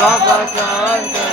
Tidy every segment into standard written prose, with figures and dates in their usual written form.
Baba Chandra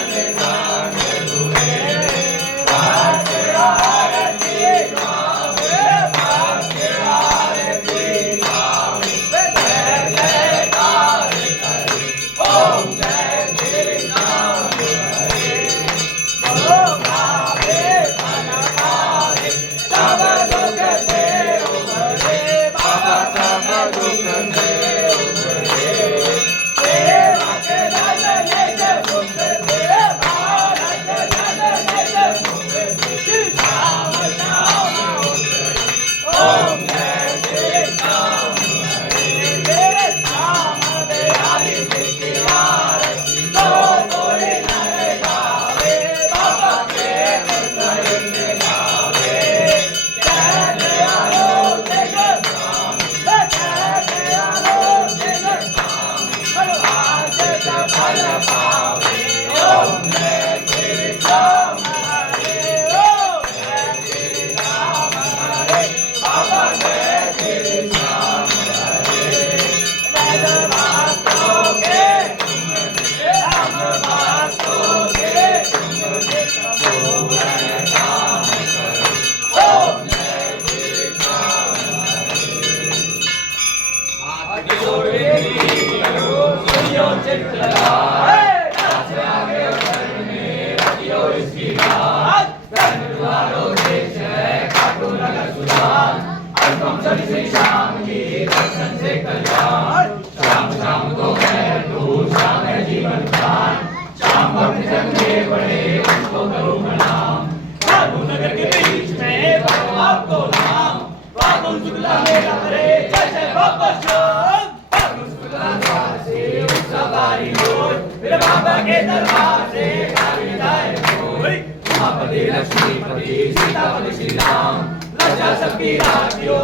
Lakshmipati सीतापति श्री राम लज्जा सबकी राखियो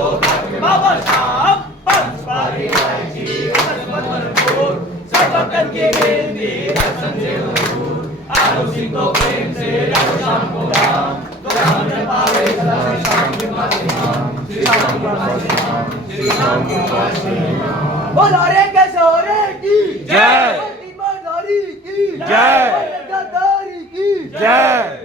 बाबा श्याम पंचपारी रायची भरपूर सब भक्तन के गेंदी दर्शन से भरपूर आलो सिंह को प्रेम से राम श्याम को राम तो राम ने पावे सदा श्याम के पास श्री राम के पास श्री राम के पास बोलो रे कसोरे की जय की जय गद्दारी की जय